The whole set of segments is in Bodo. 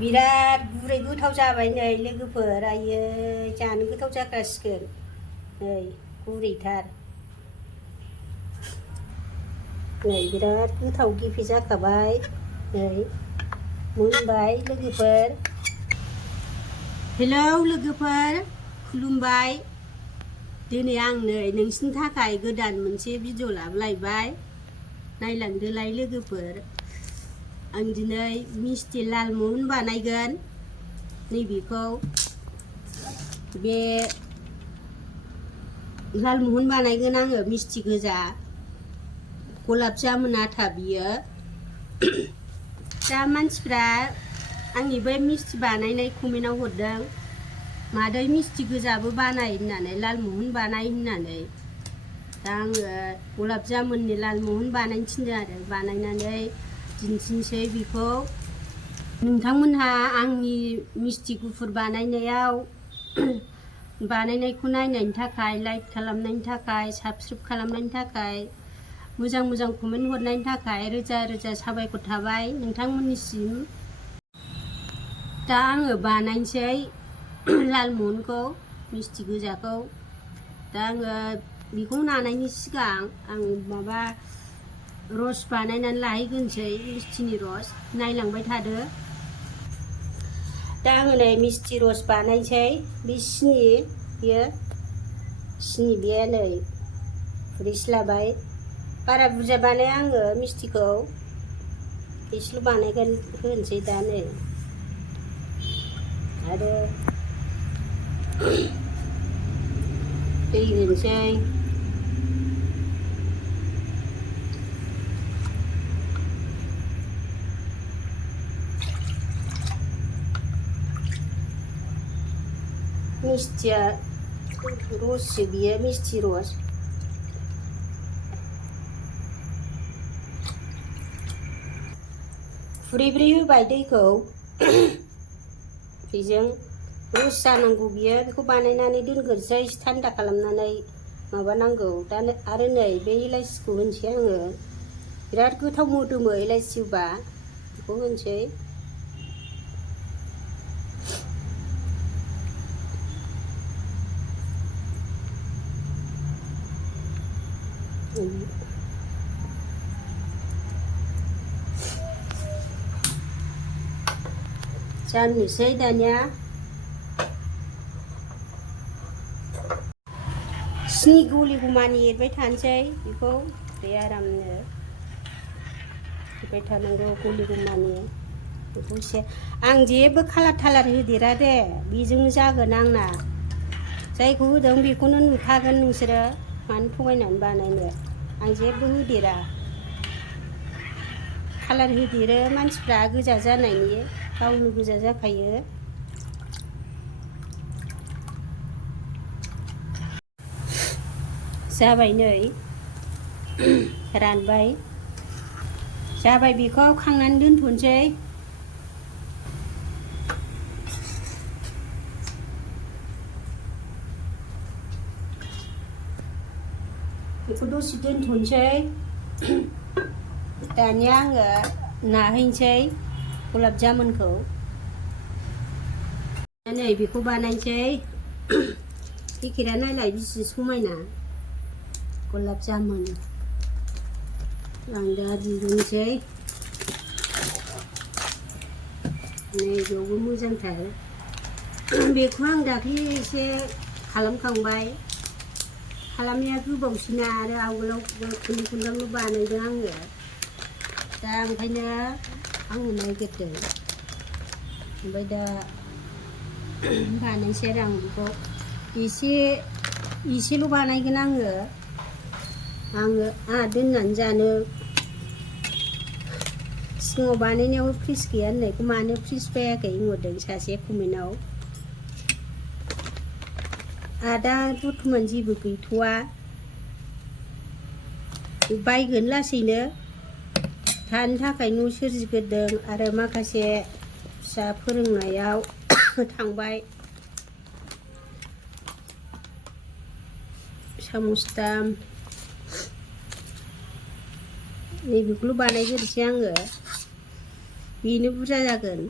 बिराद गुरै गोथाव जाबाय नै लोगोफोर आयै जानो गोथाव जागासिगोन नै गुरैथार नै बिराद गोथाव गेफे जाखाबाय नै मोनबाय लोगोफोर हेलौ लोगोफोर खुलुमबाय दिनै आं नै नोंसिनि थाखाय गोदान मोनसे भिडिअ लाबोलायबाय नायलांदोलाय लोगोफोर आं दिनै मिस्टि लालमहन बानायगोन नैबेखौ बे लालमहन बानायगोन आङो मिस्टि गोजा गलाब जामुन आथा बियो दा मानसिफ्रा आंनि बे मिस्टि बानायनाय कमेन्टआव हरदों मादै मिस्टि गोजाबो बानाय होननानै लालमहन बानाय होननानै दा आङो गलाब जामुननि लालमहन बानायनो थिनदों आरो बानायनानै दिन्थिनोसै बेखौ नोंथांमोनहा आंनि मिस्टि गुफुर बानायनायखौ नायनायनि थाखाय लाइक खालामनायनि थाखाय साबस्क्राइब खालामनायनि थाखाय मोजां मोजां कमेन्ट हरनायनि थाखाय रोजा रोजा साबायखर थाबाय नोंथांमोननिसिम दा आङो बानायनोसै लालमहनखौ मिस्टि गोजाखौ दा आङो बेखौ नानायनि सिगां आं माबा रस बानायनानै लाहैग्रोनोसै मिस्टिनि रस नायलांबाय थादो दा आङो नै मिस्टि रस बानायनोसै बे सिनि बे नै खुरैसे लाबाय बारा बुरजा बानाया आङो मिस्टिखौ एसेल' बानायगोन होनोसै दा नै आरो दै होनोसै मिस्टिया रससो बियो मिस्टि रस खुरैब्रै होबाय दैखौ बेजों रस जानांगौ बियो बेखौ बानायनानै दोनग्रोसै थान्दा खालामनानै माबानांगौ दा आरो नै बे इलाइसिखौ होनोसै आङो बिराद गोथाव मोदोमो इलाइसि होबा बेखौ होनोसै जानोसै दानिया सिनि गलिगौमानि एरबाय थानोसै बेखौ बे आरामनो एरबाय थानांगौ गलिगौमानि बेखौ एसे आं जेबो कालार थालार होदेरा दे बेजोंनो जागोन आंना जायखौ होदों बेखौनो नुखागोन नोंसोरो मानो थगायनानै बानायनो आं जेबो होदेरा कालार होदेरो मानसिफ्रा गोजा जानायनि गावनो गोजा जाखायो जाबाय नै रानबाय जाबाय बेखौ खांनानै दोनथ'नोसै बेखौ दसे दोनथ'नोसै दानिया आङो नाहैनोसै गलाब जामुनखौ नै बेखौ बानायनोसै पेकेटआ नायलाय बेसे समायना गलाब जामुन आं दा दिरुनसै नै बेयावबो मोजांथार बेखौ आं दाख्लै एसे खालामखांबाय खालामनाया गोबावसिना आरो आवगोलाव खननै खनथामल' बानायदों आङो दा ओंखायनो आङो नायग्रोदों ओमफ्राय दा बानायनोसै आरो आं बेखौ एसेल' बानायगोन आङो आंहा दोननानै जानो सिगाङाव बानायनायाव फ्रिज गैया होननायखौ मानो फ्रिज बायाखै होनहरदों सासे कमेन्टआव दा बर्थमान जेबो गैथ'वा बायगोन लासैनो थानो थाखाय न' सोरजिग्रोदों आरो माखासे फिसा फोरोंनायाव थांबाय सामसदाम नैबेखौल' बानायग्रोनोसै आङो बेनो बुरजा जागोन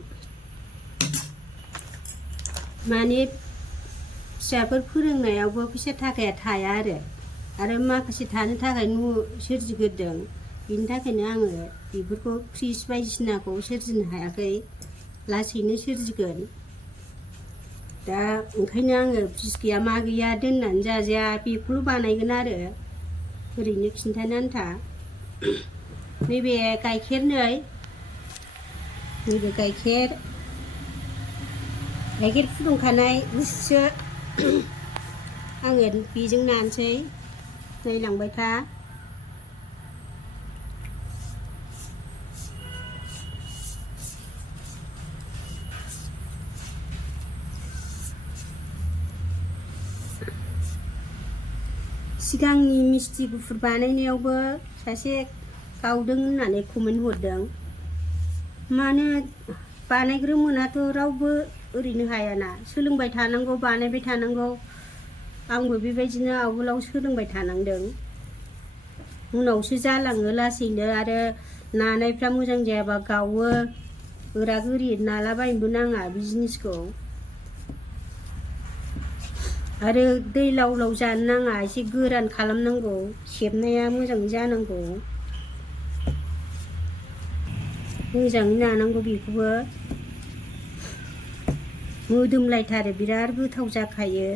माने फिसाफोर फोरोंनायावबो फैसा थाखाया थाया आरो माखासे थानो थाखाय न' सोरजिग्रोदों। बिनि थाखायनो आङो बेफोरखौ फ्रिज बायदिसिनाखौ सोरजिनो हायाखै, लासैनो सोरजिगोन। दा ओंखायनो आङो फ्रिज गैया मा गैया दोननानै जाजाया, बेखौल' बानायगोन आरो ओरैनो खिन्थानो आन्था। नैबे गाइखेर, नैबे गाइखेर फुदुंखानाय गुसु आङो बेजों नानोसै, नायलांबाय था। सिगांनि मिस्थि गुफुर बानायनायावबो सासे गावदों होननानै कमेन्ट हरदों। मानो बानायग्रोमोनाथ' रावबो ओरैनो हायाना, सोलोंबाय थानांगौ, बानायबाय थानांगौ। आंबो बेबायदिनो आवगोलाव सोलोंबाय थानांदों, उनावसो जालाङो लासैनो। आरो नानायफ्रा मोजां जायाबा गावो, गोरा गोरि नालाबायनोबो नाङा बे जिनिसखौ। आरो दै लाव लाव जानो नाङा, एसे गोरान खालामनांगौ, सेबनाया मोजाङै जानांगौ, मोजाङै नानांगौ। बेखौबो मोदोमलायथारो, बिराद गोथाव जाखायो।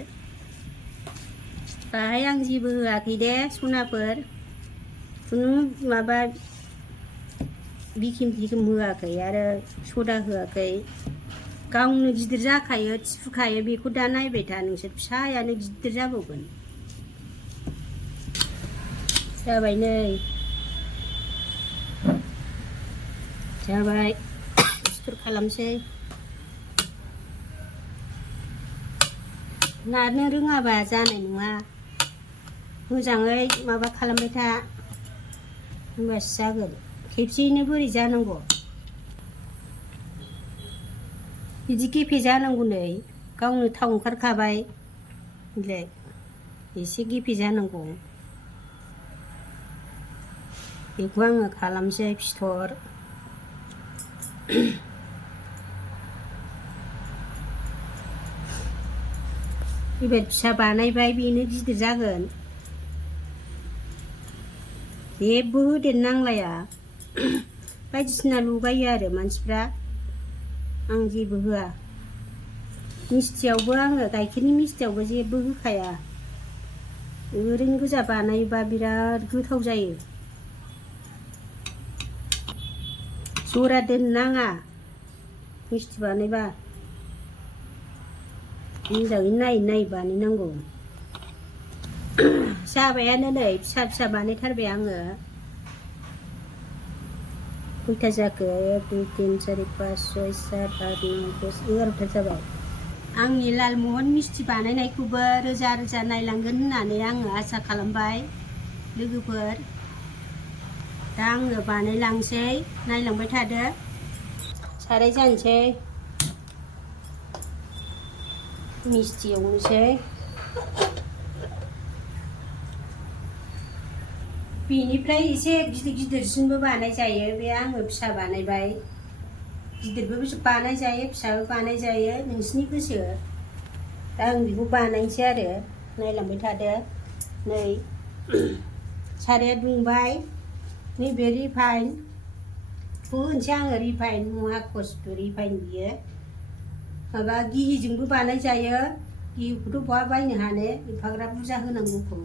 बाहाय आं जेबो होआखै दे सनाफोर, खुनु माबा बेकिं होआखै आरो सदा होआखै। गावनो गिदिर जाखायो, थिफुखायो। बेखौ दा नायबाय था नोंसोर, फिसायानो गिदिर जाबावगोन। जाबाय, नै जाबाय। सिथर खालामसै। नारनो रोङाबा जानाय नङा, मोजाङै माबा खालामबाय था, होमबासो जागोन। खेबसेयैनो बोरै जानांगौ, बिदि गेफे जानांगौ। नै गावनो थाव ओंखारखाबाय, एसे गेफे जानांगौ। बेखौ आङो खालामसै फिथर। एबार फिसा बानायबाय, बेनो गिदिर जागोन। जेबो होदेरनांलाया, बायदिसिना लगायो आरो मानसिफ्रा, आं जेबो होआ। मिस्थियावबो आङो गाइखेरनि मिस्थियावबो जेबो होखाया, ओरैनो गोजा बानायोबा बिराद गोथाव जायो। जरा दोननो नाङा मिस्थि बानायबा, मोजाङै नायै नायै बानायनांगौ। जाबायानो, नै फिसा फिसा बानायथारबाय आङो। खयथा जाखो? 1 2 3 4 5 6 7 8 9 10 11था जाबाय। आंनि लालमहन मिस्थि बानायनायखौबो रोजा रोजा नायलांगोन होननानै आङो आसा खालामबाय लोगोफोर। दा आङो बानायलांसै, नायलांबाय थादो। साराय जानसै, मिस्थि एवनोसै। बेनिफ्राय एसे गिदिर गिदिरसिनबो बानायजायो। बे आङो फिसा बानायबाय, गिदिरबो बानायजायो, फिसाबो बानायजायो, नोंसिनि गोसो। दा आं बेखौ बानायनोसै आरो, नायलांबाय थादो। नै साराया दुंबाय, नैबे रिफाइनखौ होनोसै आङो। रिफाइन महा खस्थ रिफाइन, बियो माबा गिहिजोंबो बानायजायो। गिहिखौथ' बहा बायनो हानो, एफाग्राब बुरजा होनांगौखौ।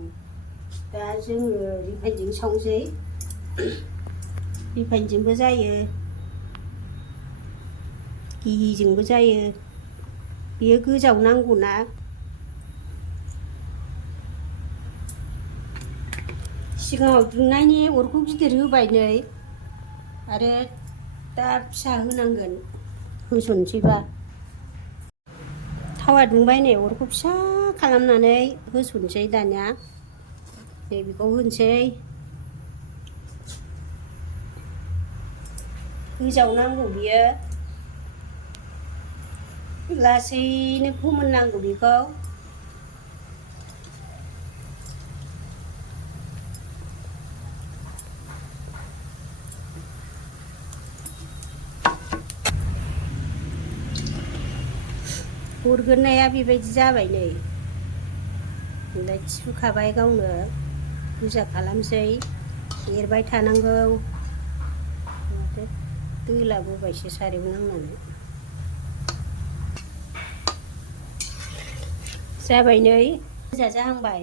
दा जोङो रिफाइनजों सावनोसै, रिफाइनजोंबो जायो, गिहिजोंबो जायो। बेयो गोजावनांगौना। सिगाङाव दुंनायनि अरखौ गिदिर होबाय, नै आरो दा फिसा होनांगोन, होसनसैबा। थावा दुंबाय, नै अरखौ फिसा खालामनानै होसनसै दानिया। नै बेखौ होनोसै, गोजावनांगौ बियो, लासैनो फोमोननांगौ बेखौ। हरग्रोनाया बेबायदि जाबाय नै ओमफ्राय थिफुखाबाय गावनो बुरजा खालामसै एरबाय थानांगौ माथो दोलाबोबायसो सारायाव नांनानै जाबाय नै गोजा जाहांबाय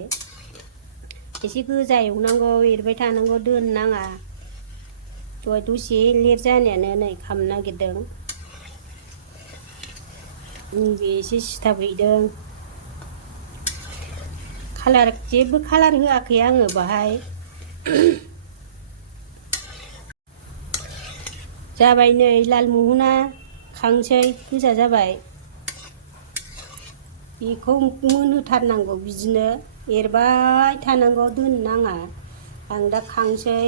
एसे गोजा एवनांगौ एरबाय थानांगौ दोननाङा दहाय दसे लेट जानायानो नै खामनो नागिरदों नैबे एसे सिथाबहैदों कालार जेबो कालार होआखै आङो बाहाय जाबाय नै लालमहना खांसै गोजा जाबाय बेखौ मोनहोथारनांगौ बिदिनो एरबाय थानांगौ दोननो नाङा आं दा खांसै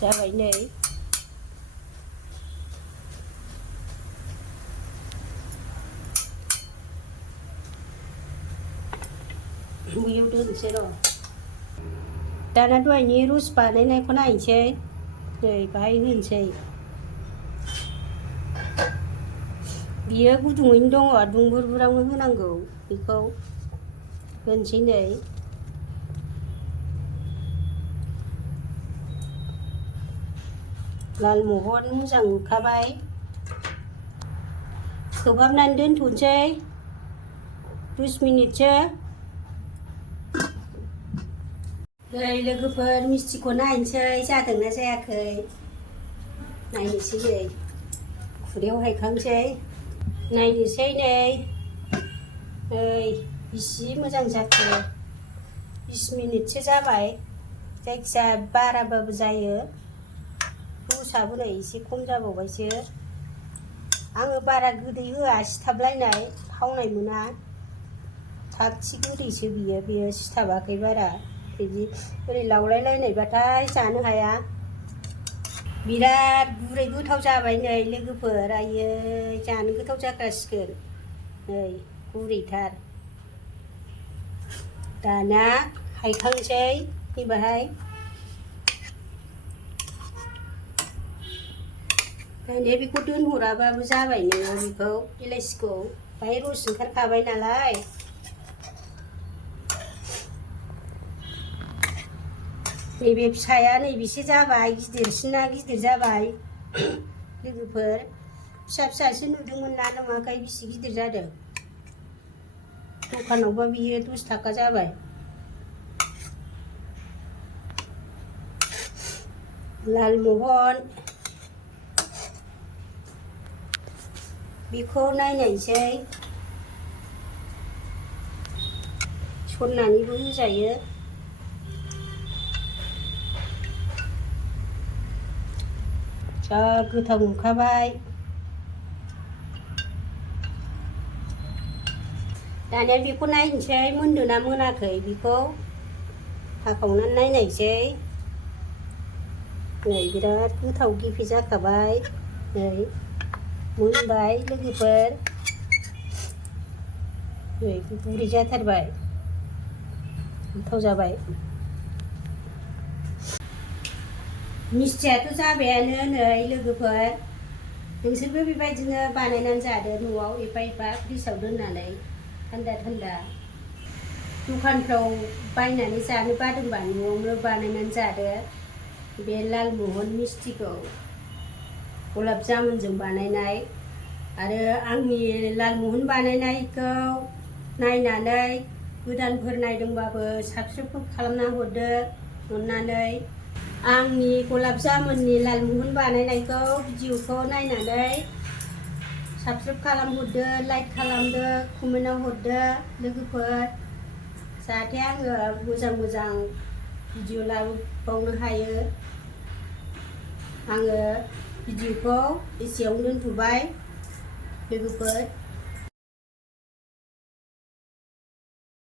जाबाय नै बैयाव दोनसै र' दाना दहायनि रस बानायनायखौ नायनोसै नै बाहाय होनोसै बियो गुदुङैनो दङ दुंबुरबुरावनो होनांगौ बेखौ होनोसै नै लालमहन मोजां नुखाबाय खोबहाबनानै दोनथ'नोसै 10 मिनिटसो नै लोगोफोर मिस्थिखौ नायनोसै जादोंना जायाखै नायनोसै नै खुरैयाव हायखांसै नायनोसै नै बेसि मोजां जाखो 20 मिनिटसो जाबाय जायखिजाया बाराबाबो जायो रसाबो नै एसे खम जाबावबायसो आङो बारा गोदै होआ सिथाबलायनाय थावनाय मोना थागथि गोदैसो बियो सिथाबाखै बारा बिदि ओरै लावलायलायनायबाथाय जानो हाया बिराद गुरै गोथाव जाबाय नै लोगोफोर आयै जानो गोथाव जागासिगोन नै गुरैथार दाना हायखांसै नैबाहाय दानिया बेखौ दोनहराबाबो जाबाय नोङो बेखौ इलाइसिखौ बाहाय रस ओंखारखाबाय नालाय नैबे फिसाया नैबेसे जाबाय गिदिरसिना गिदिर जाबाय लोगोफोर फिसा फिसासो नुदोंमोन ना नुवाखै बेसे गिदिर जादों दखानावबा बियो 10 थाखा जाबाय लालमहन बेखौ नायनायसै सरनानैबो होजायो जा गोथाव नुखाबाय दानिया बेखौ नायनोसै मोनदोंना मोनाखै बेखौ हाखावनानै नायनायसै नै बिराद गोथाव गेफे जाखाबाय नै मोनबाय लोगोफोर नै गुरै जाथारबाय गोथाव जाबाय मिस्थियाथ' जाबायानो नै लोगोफोर नोंसोरबो बेबायदिनो बानायनानै जादो न'आव एफा फ्रिजआव दोननानै थान्दा थान्दा दखानफ्राव बायनानै जानो बादोंबा न'आवनो बानायनानै जादो बे लालमहन मिस्थिखौ गलाब जामुनजों बानायनाय आरो आंनि लालमहन बानायनायखौ नायनानै गोदानफोर नायदोंबाबो साबस्क्राइब खालामना हरदो अननानै आंनि गलाब जामुननि लालमहन बानायनायखौ भिडिअखौ नायनानै साबस्क्राइब खालामहरदो लाइक खालामदो कमेन्टआव हरदो लोगोफोर जाहाथे आङो मोजां भिडिअ लाबोबावनो हायो आङो भिडिअखौ एसेयावनो दोनथ'बाय लोगोफोर